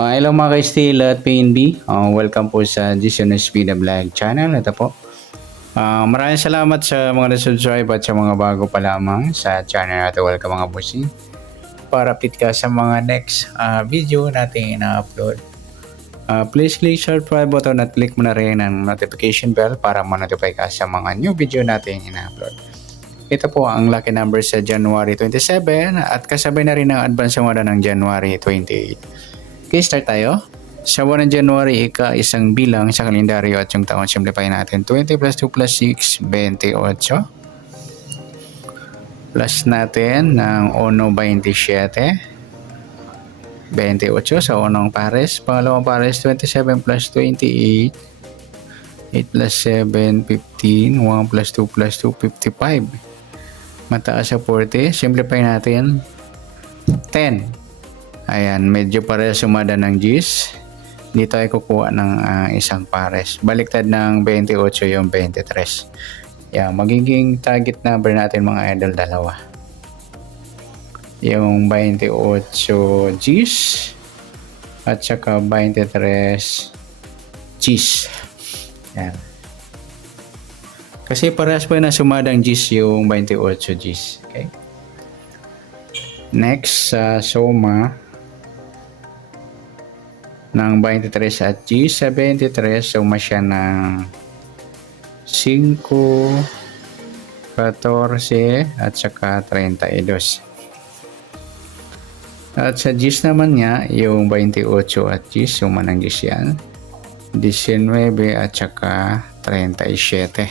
Hello mga ka-Steel at PNB. Welcome po sa Jason Espina Vlog channel. Ito po. Maraming salamat sa mga na-subscribe at sa mga bago pa lamang sa channel natin. Welcome mga bossing. Para update ka sa mga next video natin ina-upload. Please click subscribe button at click mo na rin ang notification bell para ma-notify ka sa mga new video natin ina-upload. Ito po ang lucky number sa January 27 at kasabay na rin ang advance sumada ng January 28. Okay, start tayo. Sa buwan ng January, isang bilang sa kalendaryo at yung taon, simplify natin. 20 plus 2 plus 6, 28. Plus natin ng 1.27. 28 sa unang pares. Pangalawang pares, 27 plus 28. 8 plus 7, 15. 1 plus 2 plus 2, 55. Mataas sa 40. Simplify natin. 10. Ayan, medyo pares sumada ng G's. Dito ay kukuha ng isang pares. Baliktad ng 28 yung 23. Yan, magiging target number natin mga idol dalawa. Yung 28 G's at saka 23 G's. Yan. Kasi parehas po na sumadang G's yung 28 G's. Okay? Next, sa suma ng 23 at G73, suma siya ng 5, 14 at saka 32. At sa G's naman niya, yung 28 at G, suma ng G's yan, 19 at saka 37.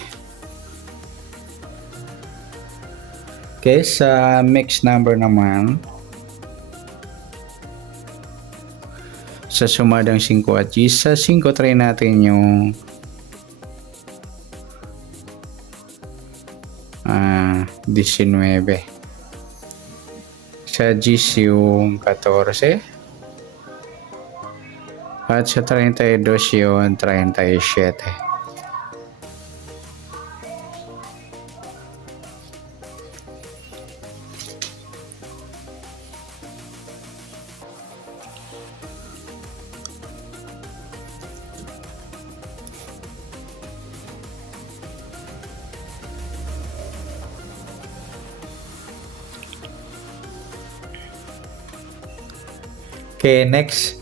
Okay, sa mixed number naman, sa sumadang 5 at G, sa 5 try natin yung 19. Sa G yung 14. At sa 32 yung 37. Okay, next.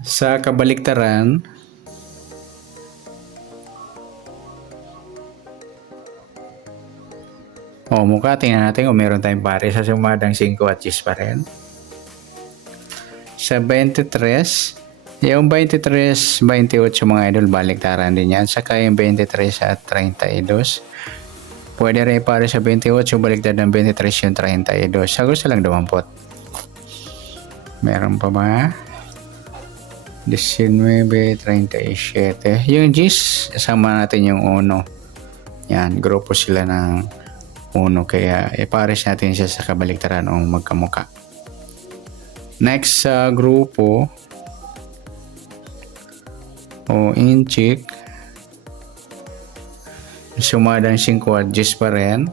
Sa kabaliktaran, mukha tingnan natin kung meron tayong pare sa sumadang 5 at 10 pa rin. Sa 23, yung 23, 28 mga idol, baliktaran din yan. Saka yung 23 at 32. Pwede rin pare sa 28, baliktad ng 23 yung 32. Sa gusto lang 20. Meron pa ba? 19, 37. Yung G's, kasama natin yung 1. Yan, grupo sila ng 1. Kaya ipares natin siya sa kabaliktaran o magkamuka. Next sa grupo o inchik, sumadang 5 at 10 pa rin.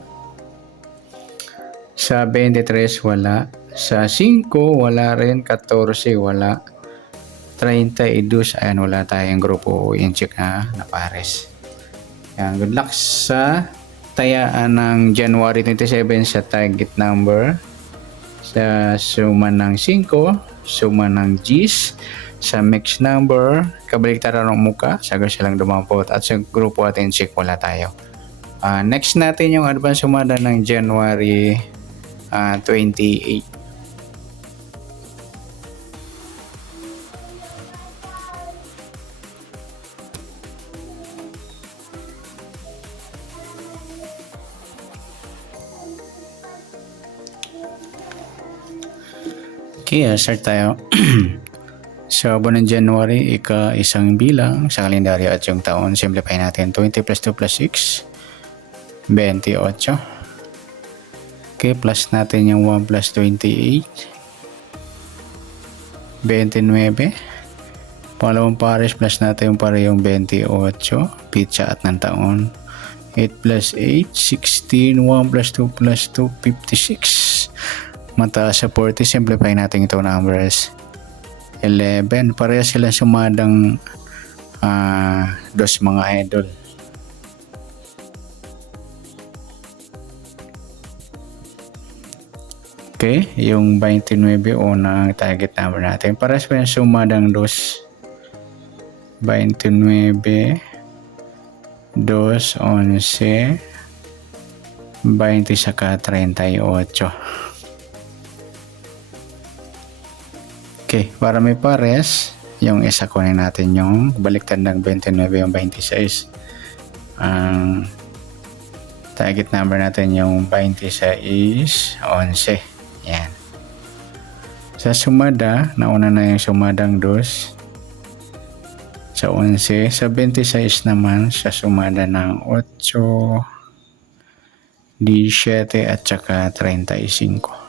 Sa 23 wala. Sa 5 wala rin. 14 wala. 32 ayan, wala tayong grupo o inchik na pares. Yan, good luck sa tayaan ng January 27 sa target number. Sa suma ng 5, suma ng G's, sa mixed number, kabaliktaran ng muka, sagot silang dumampot, at sa grupo at inchik wala tayo. Next natin yung advance sumada ng January 28. Okay, start tayo. Sa buwan ng January, isang bilang sa kalendaryo at yung taon, simplify natin. 20 plus 2 plus 6, 28. Okay, plus natin yung 1 plus 28, 29. Pangalawang pares, plus natin yung parehong 28, pitsa at ng taon. 8 plus 8, 16. 1 plus 2 plus 2, 56. Mataas sa 40. Simplify natin ito numbers. 11. Parehas sila sumadang dos mga idol. Okay, yung 29 unang target number natin. Parehas pa yung sumadang dos. 29, 2, 11, 20 saka 38. Okay, para may pares, yung isa kunin natin yung baliktad ng 29 yung 26. Ang target number natin yung 26, 11. Yan. Sa sumada, nauna na yung sumadang dos. Sa 11, sa 26 naman, sa sumada ng 8, 17 at saka 35.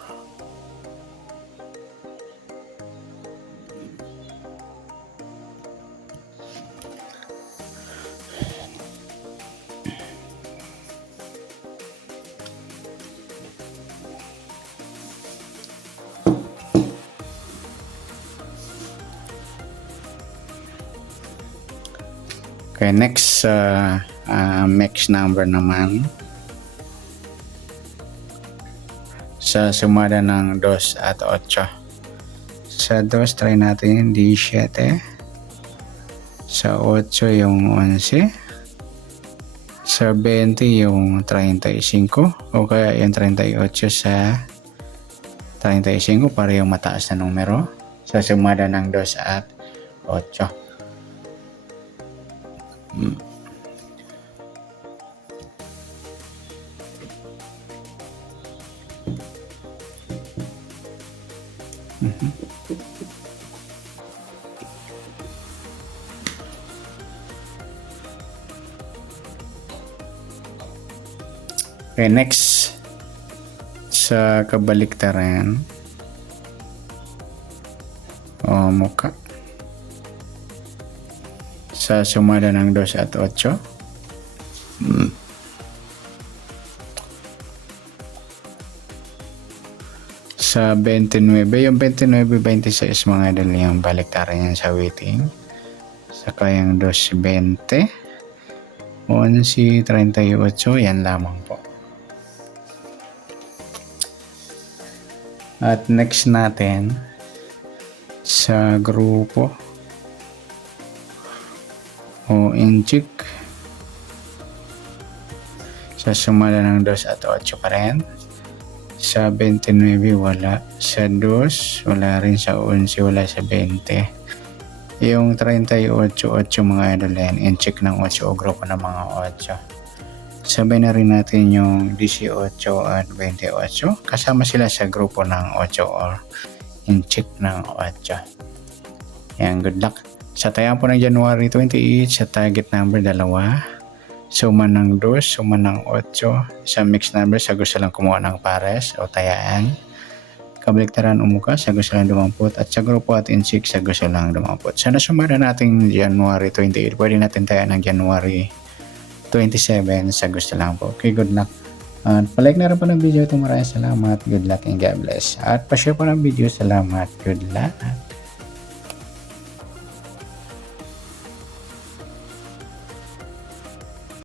Okay, next mix number naman. Sa sumada ng 2 at 8. Sa 2, try natin yung 17. Sa 8 yung 11. Sa 20 yung 35. O kaya yung 38 sa 35 para yung mataas na numero. Sa sumada ng 2 at 8. Okay, next sa kabaliktaran o muka. Sa sumada ng 2 at 8. Sa 29, yung 29, 26 mga idol yung baliktaran yan sa waiting. Saka yung 2, 20. 11, 38, yan lamang po. At next natin sa grupo o inchik. Sa sumada ng 2 at 8 pa rin. Sa 29 wala. Sa 2 wala rin. Sa 11 wala. Sa 20 yung 38, 8 mga idol yan. Inchik ng 8 o grupo ng mga 8. Sabay na rin natin yung 18 at 28. Kasama sila sa grupo ng 8 or inchik ng 8. Yan, good luck. Sa tayaan po ng January 28, sa target number 2, suma ng 2, suma ng 8, sa mixed number, sa gusto lang kumuha ng pares o tayaan. Kabaliktaran umuka, sa gusto lang dumampot, at sa grupo at insik, sa gusto lang dumampot. Sa nasumada natin January 28, pwede natin tayaan ng January 27, sa gusto lang po. Okay, good luck. At palike na rin po ng video ito. Maraming salamat. Good luck and God bless. At pa-share po ng video. Salamat. Good luck.